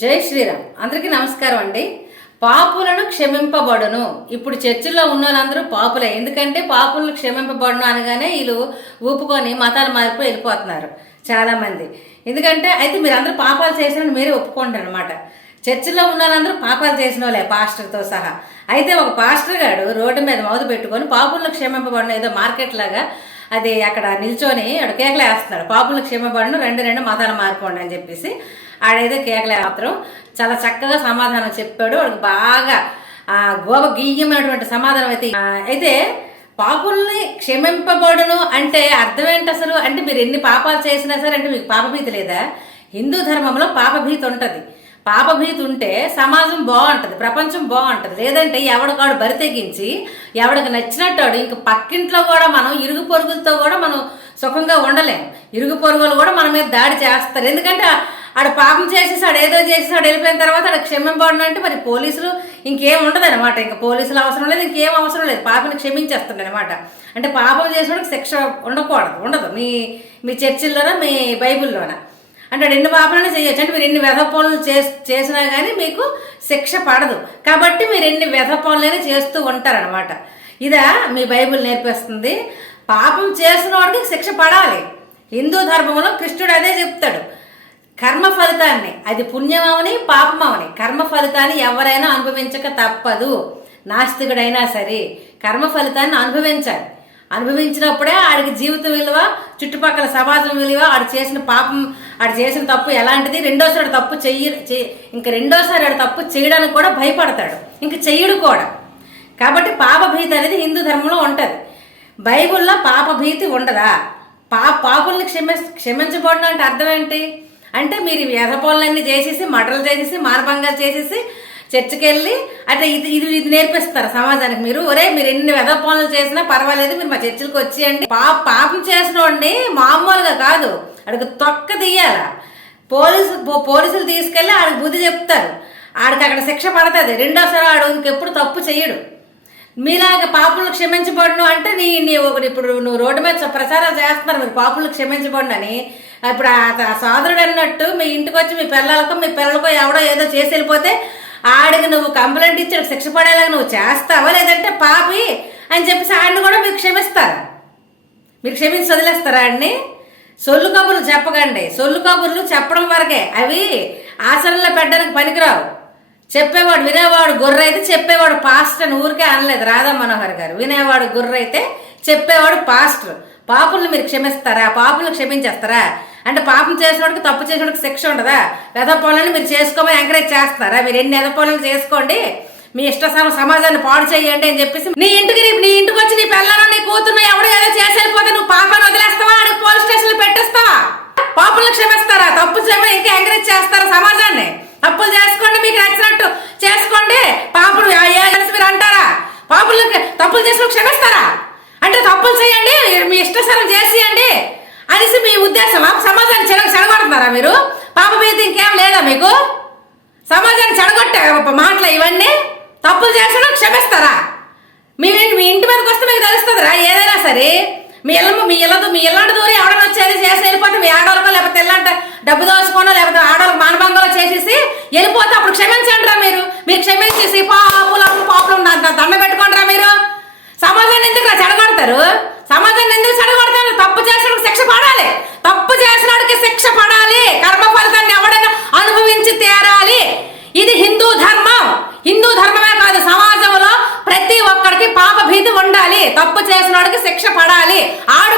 జై శ్రీరామ్. అందరికీ నమస్కారం అండి. పాపులను క్షమింపబడును. ఇప్పుడు చర్చిలో ఉన్న వాళ్ళందరూ పాపులే. ఎందుకంటే పాపులను క్షమింపబడును అనగానే వీళ్ళు ఊపుకొని మతాలు మారిపోయి వెళ్ళిపోతున్నారు చాలామంది. ఎందుకంటే అయితే మీరు అందరూ పాపాలు చేసిన మీరే ఒప్పుకుంటారు అనమాట చర్చిలో ఉన్న వాళ్ళందరూ పాపాలు చేసిన వాళ్ళే పాస్టర్తో సహా. అయితే ఒక పాస్టర్ గారు రోడ్డు మీద మౌదు పెట్టుకొని పాపులను క్షమింపబడిన ఏదో మార్కెట్ లాగా అది అక్కడ నిల్చొని ఆడు కేకలు వేస్తున్నాడు. పాపులను క్షమింపబడిన రెండు రెండు మతాలు మారుకోండి అని చెప్పేసి ఆడేదో కేకలు మాత్రం చాలా చక్కగా సమాధానం చెప్పాడు. వాడికి బాగా ఆ, గోవ గీయమైనటువంటి సమాధానం అయితే అయితే పాపుల్ని క్షమింపబడును అంటే అర్థం ఏంటి అసలు? అంటే మీరు ఎన్ని పాపాలు చేసినా సరే అంటే మీకు పాపభీతి లేదా? హిందూ ధర్మంలో పాపభీతి ఉంటుంది. పాపభీతి ఉంటే సమాజం బాగుంటుంది ప్రపంచం బాగుంటుంది. లేదంటే ఎవడికాడు బరి తెగించి ఎవడికి నచ్చినట్టాడు ఇంక పక్కింట్లో కూడా మనం ఇరుగు పొరుగులతో కూడా మనం సుఖంగా ఉండలేం. ఇరుగు పొరుగులు కూడా మన మీద దాడి చేస్తారు. ఎందుకంటే ఆడ పాపం చేసేసాడు ఏదో చేసేసాడు వెళ్ళిపోయిన తర్వాత ఆడ క్షమింపడం అంటే మరి పోలీసులు ఇంకేం ఉండదు అనమాట ఇంకా పోలీసులు అవసరం లేదు ఇంకేం అవసరం లేదు. పాపని క్షమించేస్తుంది అనమాట అంటే పాపం చేసేవాడికి శిక్ష ఉండకూడదు ఉండదు. మీ మీ చర్చిల్లోనా మీ బైబిల్లోనా? అంటే ఎన్ని పాపాలను చేయొచ్చు. అంటే మీరు ఎన్ని వ్యధ పనులు చేసినా కానీ మీకు శిక్ష పడదు. కాబట్టి మీరు ఎన్ని వ్యధ పనులైనా చేస్తూ ఉంటారనమాట ఇదా మీ బైబిల్ నేర్పిస్తుంది. పాపం చేసిన వాడికి శిక్ష పడాలి. హిందూ ధర్మంలో కృష్ణుడు అదే చెప్తాడు. కర్మ ఫలితాన్ని అది పుణ్యమవని పాపమవని. కర్మ ఫలితాన్ని ఎవరైనా అనుభవించక తప్పదు. నాస్తికుడైనా సరే కర్మ ఫలితాన్ని అనుభవించాలి. అనుభవించినప్పుడే ఆడికి జీవిత విలువ చుట్టుపక్కల సమాజం విలువ ఆడు చేసిన పాపం ఆడు చేసిన తప్పు ఎలాంటిది? రెండోసారి తప్పు చెయ్యి ఇంక రెండోసారి ఆడు తప్పు చేయడానికి కూడా భయపడతాడు. ఇంక చెయ్యడు కూడా. కాబట్టి పాపభీతి అనేది హిందూ ధర్మంలో ఉంటుంది. బైబుల్లో పాపభీతి ఉండదా? పా పాపుల్ని క్షమ క్షమించబడిన అంటే అర్థం ఏంటి? అంటే మీరు వ్యధపోలన్నీ చేసేసి మటలు చేసేసి మానభంగాలు చేసేసి చర్చికి వెళ్ళి అంటే ఇది ఇది ఇది నేర్పిస్తారు సమాజానికి మీరు. ఒరే మీరు ఎన్ని వ్యధ పనులు చేసినా పర్వాలేదు మీరు మా చర్చిలకు వచ్చేయండి. పా పాపం చేసిన మామూలుగా కాదు. ఆడికి తొక్క తీయాల. పోలీసు పో- పోలీసులు తీసుకెళ్ళి ఆడికి బుద్ధి చెప్తారు. ఆడికి అక్కడ శిక్ష పడుతుంది. రెండోసారి ఆడు ఇంకెప్పుడు తప్పు చేయడు మీలాగ పాపులు క్షమించబడును అంటే నీ నీ ఒకటి ఇప్పుడు నువ్వు రోడ్డు మీద ప్రచారం చేస్తున్నారు మీరు పాపులు క్షమించబడును అని. ఇప్పుడు ఆ సోదరుడు అన్నట్టు మీ ఇంటికి వచ్చి మీ పిల్లలకో మీ పిల్లలకో ఎవడో ఏదో చేసి వెళ్ళిపోతే ఆడికి నువ్వు కంప్లైంట్ ఇచ్చి శిక్ష పడేలాగా నువ్వు చేస్తావా? లేదంటే పాపి అని చెప్పేసి ఆడిని కూడా మీరు క్షమిస్తారు. మీరు క్షమించి వదిలేస్తారా అండి సొల్లు కబుర్లు చెప్పకండి. సొల్లు కబుర్లు చెప్పడం వరకే. అవి ఆచరణలో పెట్టడానికి పనికిరావు. చెప్పేవాడు వినేవాడు గుర్రైతే అయితే చెప్పేవాడు పాస్టర్ అని ఊరికే అనలేదు రాధా మనోహర్ గారు. వినేవాడు గుర్రైతే అయితే చెప్పేవాడు పాస్టర్. పాపుల్ని మీరు క్షమిస్తారా? పాపులను క్షమించేస్తారా? అంటే పాపం చేసినోడికి తప్పు చేసినోడికి శిక్ష ఉండదా? వెదపోలని మీరు చేసుకోమని ఎంకరేజ్ చేస్తారా మీరు ఎన్ని ఎదపోలను చేసుకోండి? మీ ఇష్ట సమాజాన్ని పాడు చేయండి అని చెప్పేసి నీ ఇంటికి నీ- ఇంటికి వచ్చి నీ పిల్లలు నీ కూతురు ఎవడో ఏదో చేసి నువ్వు పాపను వదిలేస్తావా? ఆడికి పోలీస్ స్టేషన్లో పెట్టి పాపులను క్షమిస్తారా తప్పు చేయమని ఇంకా ఎంకరేజ్ చేస్తారా సమాజాన్ని తప్పులు చేసుకోండి మీకు నచ్చినట్టు చేసుకోండి పాపులు ఏ- ఏ కలిసి మీరు అంటారా పాపులకి తప్పులు చేసిన క్షమిస్తారా అంటే తప్పులు చేయండి మీ ఇష్టసరం చేసేయండి అనేసి మీ ఉద్దేశం సమాజాన్ని చెడ చెడగొడుతున్నారా మీరు? పాప మీద ఇంకేం లేదా మీకు? సమాజాన్ని చెడగొట్టే మాటలు ఇవన్నీ. తప్పులు చేసిన క్షమిస్తారా? మీ మీ ఇంటి మీదకి వస్తే మీకు తెలుస్తుందిరా ఏదైనా సరే. మీ ఇళ్ళ మీ ఇళ్ళదు మీ ఇళ్ళంటి దూరం ఎవడన్నా వచ్చేది చేసి వెళ్ళిపోతే మీ ఆడవాళ్ళకో లేకపోతే ఇల్లంట డబ్బు దోచుకోనో లేకపోతే ఆడవాళ్ళకి మానభంగంలో చేసేసి వెళ్ళిపోతే అప్పుడు క్షమించండి రా మీరు. మీరు క్షమించేసి పాపులు పాపులు దండ పెట్టుకోండి దండ మీరు. సమాజాన్ని ఎందుకు రా చెడగొడతారు సమాజాన్ని ఎందుకు చెడగొడతారు తప్పు చేసిన శిక్ష పడాలి తప్పు చేసినోడికి శిక్ష పడాలి కర్మ ఫలితాన్ని ఎవడైనా అనుభవించి తీరాలి ఇది హిందూ ధర్మం హిందూ ధర్మమే కాదు సమాజంలో ప్రతి ఒక్కడికి పాప భీతి ఉండాలి తప్పు చేసినోడికి శిక్ష పడాలి ఆడు